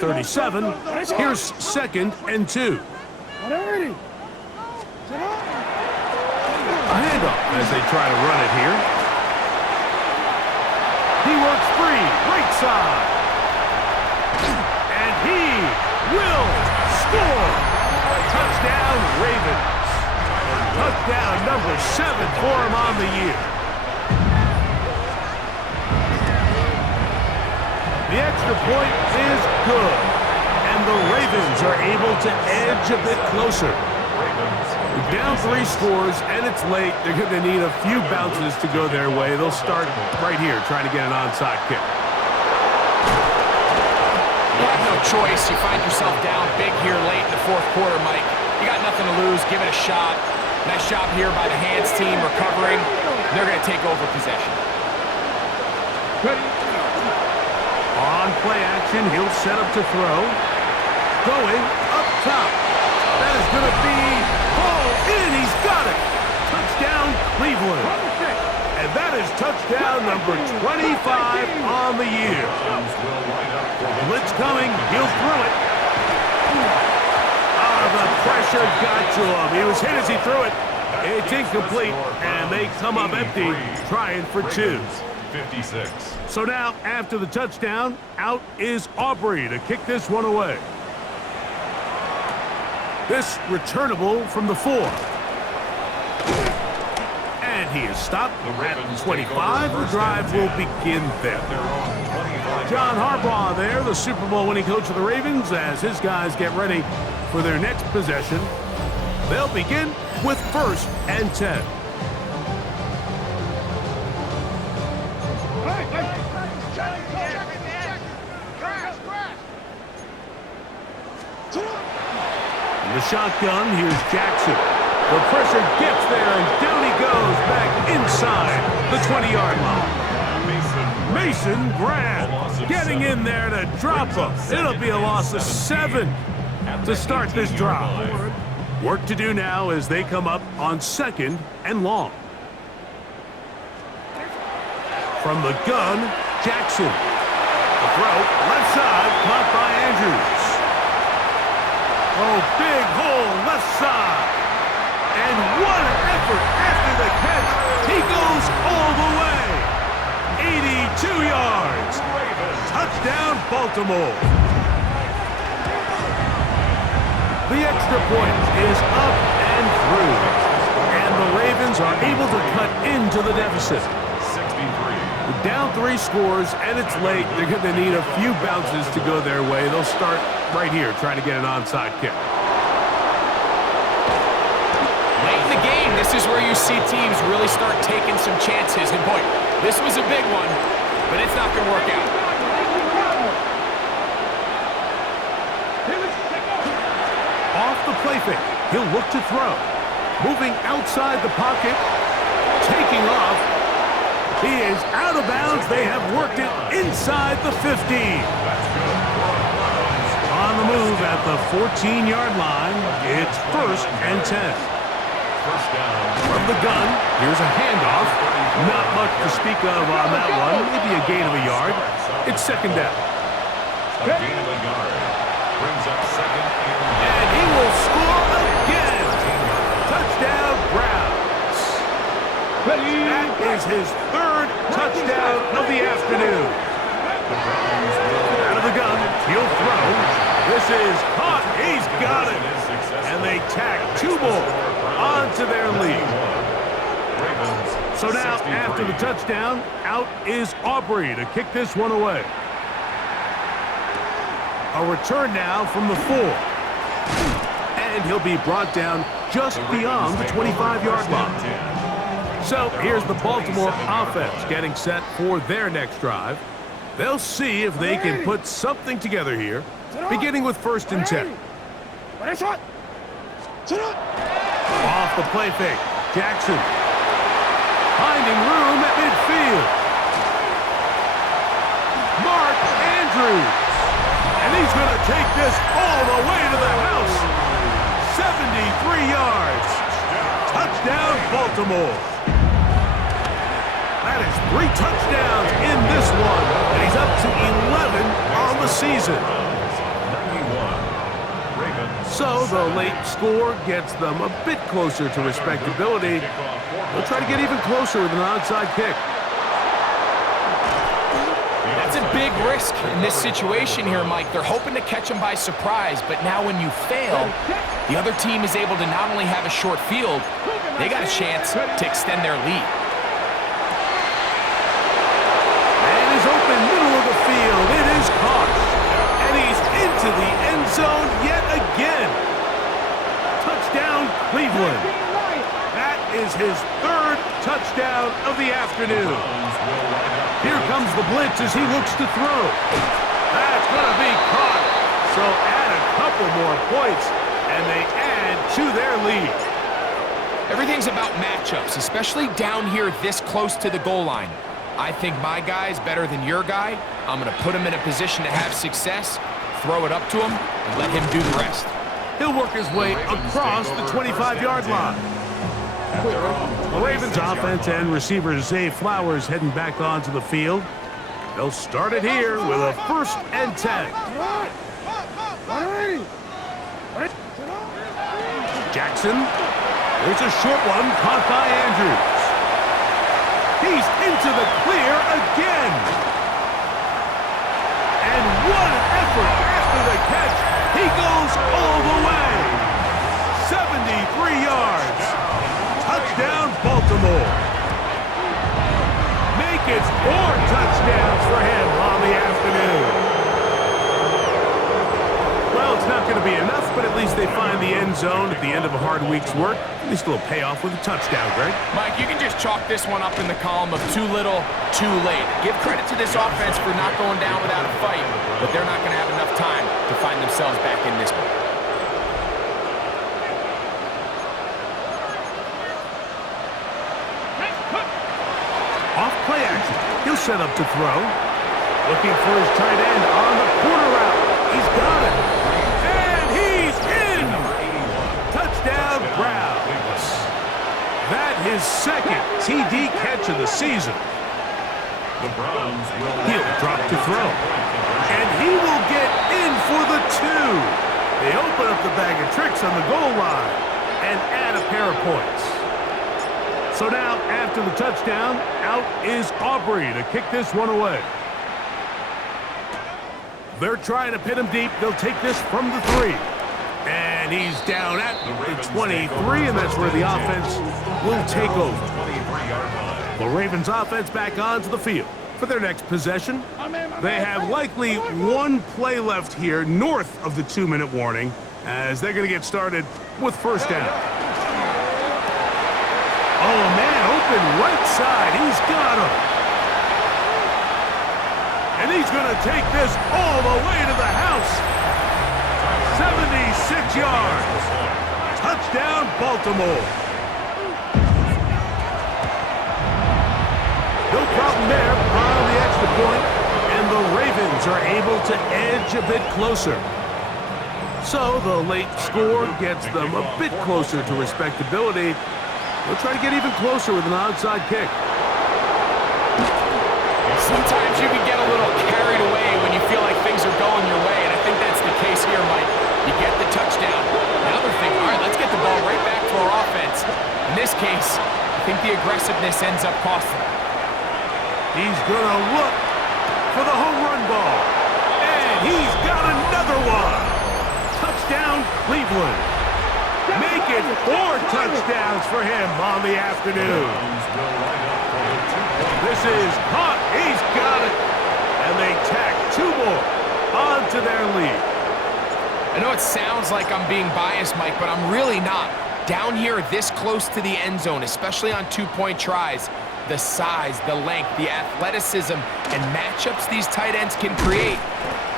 37. Here's 2nd and 2. A handoff as they try to run it here. He works free, right side. And he will score. Touchdown, Ravens. Touchdown number 7 for him on the year. The extra point is good, and the Ravens are able to edge a bit closer. They're down 3 scores, and it's late. They're going to need a few bounces to go their way. They'll start right here, trying to get an onside kick. You have no choice. You find yourself down big here late in the 4th quarter, Mike. You got nothing to lose. Give it a shot. Nice job here by the hands team recovering. They're going to take over possession. On play action, he'll set up to throw. Going up top. That is going to be hauled in. He's got it. Touchdown, Cleveland. And that is touchdown number 25 on the year. Blitz coming. He'll throw it. The pressure got to him. He was hit as he threw it. It's incomplete, and they come up empty, trying for 2. 56. So now, after the touchdown, out is Aubrey to kick this one away. This returnable from the 4. And he is stopped at 25. The drive will begin there. John Harbaugh there, the Super Bowl winning coach of the Ravens, as his guys get ready for their next possession. They'll begin with 1st and 10. In the shotgun, here's Jackson. The pressure gets there, and down he goes back inside the 20-yard line. Mason Graham getting in there to drop him. It'll be a loss of 7 to start this drive. Work to do now as they come up on 2nd and long. From the gun, Jackson. The throw, left side, caught by Andrews. Oh, big hole, left side. And what an effort after the catch. He goes all the way. 82 yards. Touchdown, Baltimore. The extra point is up and through. And the Ravens are able to cut into the deficit. 63. Down 3 scores, and it's late. They're going to need a few bounces to go their way. They'll start right here, trying to get an onside kick. Late in the game, this is where you see teams really start taking some chances. And boy, this was a big one, but it's not going to work out. Off the play fake, he'll look to throw. Moving outside the pocket, taking off. He is out of bounds. They have worked it inside the 15. On the move at the 14-yard line, it's 1st and 10. First down. From the gun, here's a handoff. Not much to speak of on that one. Maybe a gain of a yard. It's 2nd down. A gain of a yard. Brings up 2nd and he will score again. Touchdown, Browns. That is his 3rd touchdown of the afternoon. Out of the gun, he'll throw. This is caught. He's got it. And they tack 2 more onto their lead. So now, after the touchdown, out is Aubrey to kick this one away. A return now from the 4. And he'll be brought down just beyond the 25-yard line. So here's the Baltimore offense getting set for their next drive. They'll see if they can put something together here, beginning with 1st and 10. Off the play fake, Jackson. Finding room at midfield. Mark Andrews. And he's going to take this all the way to the house. 73 yards. Touchdown, Baltimore. That is 3 touchdowns in this one. And he's up to 11 on the season. So the late score gets them a bit closer to respectability. They'll try to get even closer with an onside kick. That's a big risk in this situation here, Mike. They're hoping to catch him by surprise, but now when you fail, the other team is able to not only have a short field, they got a chance to extend their lead. And is open middle of the field. It is caught. And he's into the end zone yet again. Touchdown, Cleveland. That is his third touchdown of the afternoon. Here comes the blitz as he looks to throw. That's going to be caught. So add a couple more points, and they add to their lead. Everything's about matchups, especially down here this close to the goal line. I think my guy's better than your guy. I'm going to put him in a position to have success, throw it up to him, and let him do the rest. He'll work his way across the 25-yard line. The Ravens offense and receiver Zay Flowers heading back onto the field. They'll start it here with a 1st and 10. Jackson. There's a short one caught by Andrews. He's into the clear again. And what an effort after the catch. He goes all the way. 73 yards. Touchdown, Baltimore. Make it 4 touchdowns for him on the afternoon. Well, it's not going to be enough, but at least they find the end zone at the end of a hard week's work. At least a little payoff with a touchdown, Greg. Mike, you can just chalk this one up in the column of too little, too late. Give credit to this offense for not going down without a fight, but they're not going to have enough time to find themselves back in this one. Off play action. He'll set up to throw. Looking for his tight end on the corner route. He's got it. And he's in. Touchdown, Browns. That his second TD catch of the season. He'll drop to throw. And he will get in for the 2. They open up the bag of tricks on the goal line and add a pair of points. So now, after the touchdown, out is Aubrey to kick this one away. They're trying to pin him deep. They'll take this from the 3. And he's down at the 23, and that's where the offense will take over. The Ravens offense back onto the field for their next possession. They have likely one play left here north of the 2-minute warning as they're going to get started with 1st down. Oh, man, open right side. He's got him. And he's going to take this all the way to the house. 76 yards. Touchdown, Baltimore. No problem there on the extra point, and the Ravens are able to edge a bit closer. So the late score gets them a bit closer to respectability. They'll try to get even closer with an onside kick. Sometimes you can get a little carried away when you feel like things are going your way, and I think that's the case here, Mike. You get the touchdown. Now they're thinking, all right, let's get the ball right back to our offense. In this case, I think the aggressiveness ends up costing them. He's going to look for the home run ball. And he's got another one. Touchdown, Cleveland. Make it 4 touchdowns for him on the afternoon. This is caught. He's got it. And they tack 2 more onto their lead. I know it sounds like I'm being biased, Mike, but I'm really not. Down here this close to the end zone, especially on 2-point tries, the size, the length, the athleticism, and matchups these tight ends can create,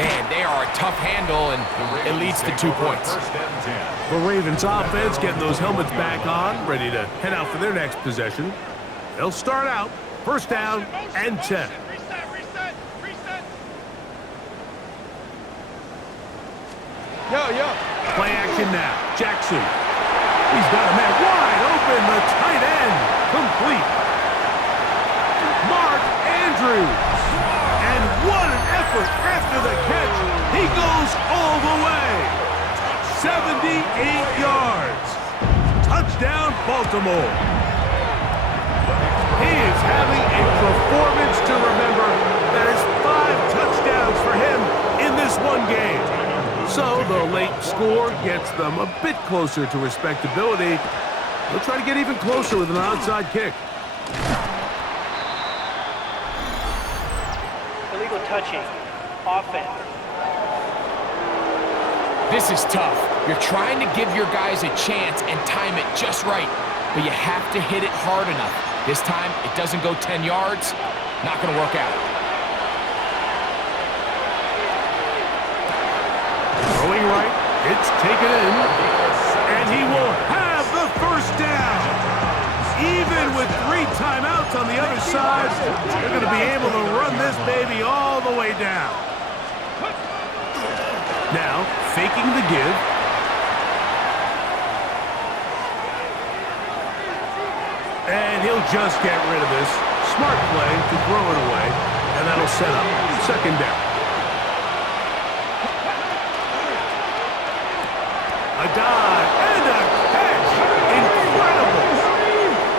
man, they are a tough handle, and it leads to 2 points. The Ravens offense getting those helmets back on, ready to head out for their next possession. They'll start out 1st down and 10. Play action now. Jackson. He's got a man wide open. The tight end complete. Mark Andrews. And what an effort after the catch. He goes all the way. 78 yards. Touchdown, Baltimore. He is having a performance to remember. There's 5 touchdowns for him in this one game. So the late score gets them a bit closer to respectability. They'll try to get even closer with an onside kick. Illegal touching. Offense. This is tough. You're trying to give your guys a chance and time it just right, but you have to hit it hard enough. This time, it doesn't go 10 yards. Not going to work out. Throwing right, it's taken in, and he will have the first down. Even with 3 timeouts on the other side, they're going to be able to run this baby all the way down. Now, faking the give. And he'll just get rid of this. Smart play to throw it away, and that'll set up second down. A dive and a catch. Incredible.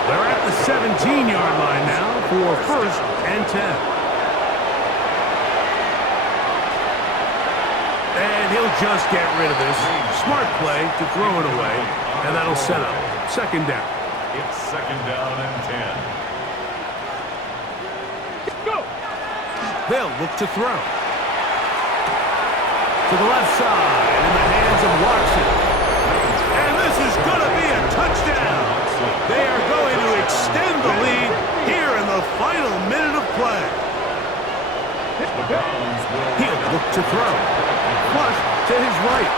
They're at the 17-yard line now for first and 10. And he'll just get rid of this. Smart play to throw it away, and that'll set up second down. It's second down and 10. Go. They'll look to throw. To the left side, in the hands of Watson. And this is going to be a touchdown. They are going to extend the lead here in the final minute of play. He'll look to throw. Flush to his right.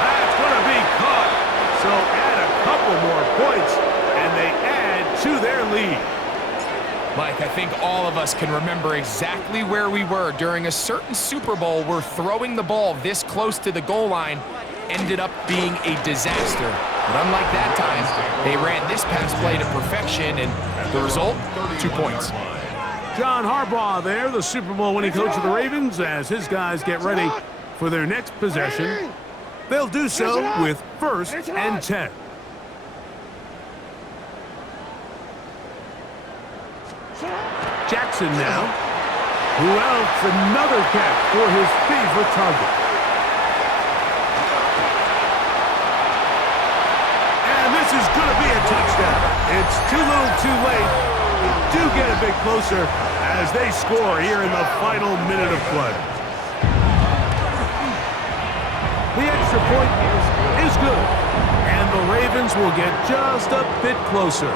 That's going to be caught. So add a couple more points, and they add to their lead. Mike, I think all of us can remember exactly where we were during a certain Super Bowl where throwing the ball this close to the goal line ended up being a disaster. But unlike that time, they ran this pass play to perfection, and the result, 2 points. John Harbaugh there, the Super Bowl winning coach of the Ravens, as his guys get ready for their next possession. They'll do so with first and 10. Jackson now, who else another catch for his favorite target. And this is going to be a touchdown. It's too little too late. They do get a bit closer as they score here in the final minute of play. The extra point is good, and the Ravens will get just a bit closer.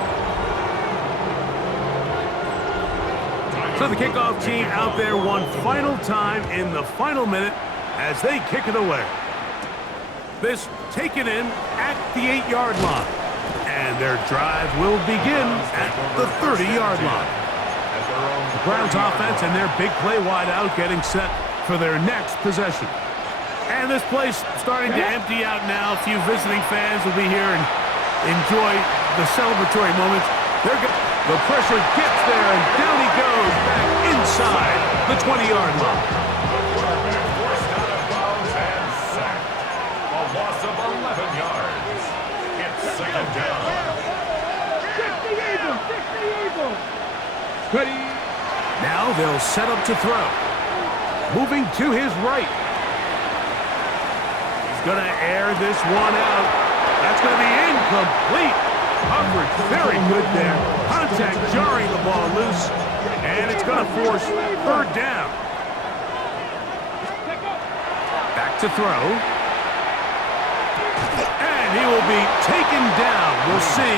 So the kickoff team out there one final time in the final minute as they kick it away. This taken in at the 8-yard line. And their drive will begin at the 30-yard line. The Browns offense and their big play wideout getting set for their next possession. And this place starting to empty out now. A few visiting fans will be here and enjoy the celebratory moments. The pressure gets there, and down he goes back inside the 20-yard line. Quarterback forced out of bounds and sacked. A loss of 11 yards. It's second down. Now they'll set up to throw. Moving to his right. He's going to air this one out. That's going to be incomplete. Coverage very good there. Contact jarring the ball loose. And it's going to force third down. Back to throw. And he will be taken down. We'll see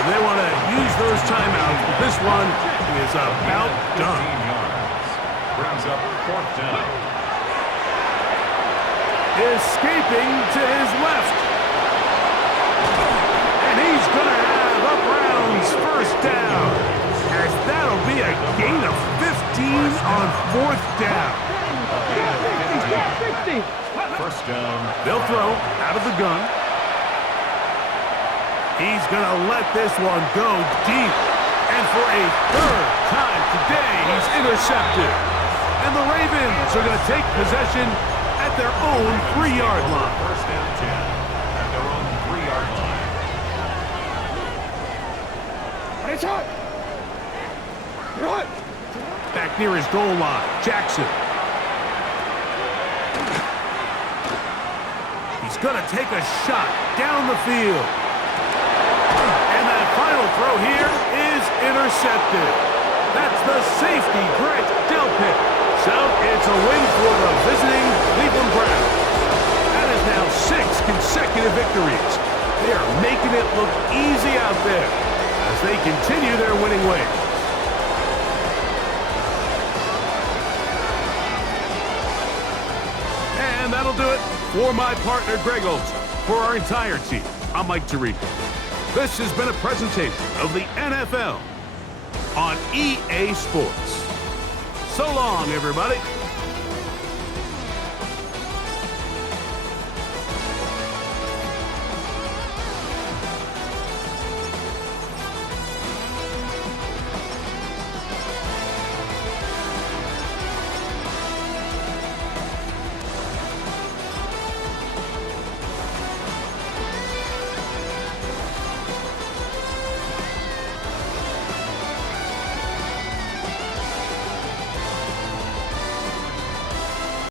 if they want to use those timeouts. But this one is about done. Brings up fourth down. Escaping to his left. And he's going to have a Browns first down. As that'll be a gain of 15 on fourth down. First down. They'll throw out of the gun. He's going to let this one go deep. And for a third time today, he's intercepted. And the Ravens are going to take possession at their own 3-yard line. First and 10. Back near his goal line, Jackson. He's going to take a shot down the field. And that final throw here is intercepted. That's the safety, Grant Delpit. So it's a win for the visiting Cleveland Browns. That is now 6 consecutive victories. They are making it look easy out there as they continue their winning ways. And that'll do it for my partner, Greg Olson. For our entire team, I'm Mike Tirico. This has been a presentation of the NFL on EA Sports. So long, everybody.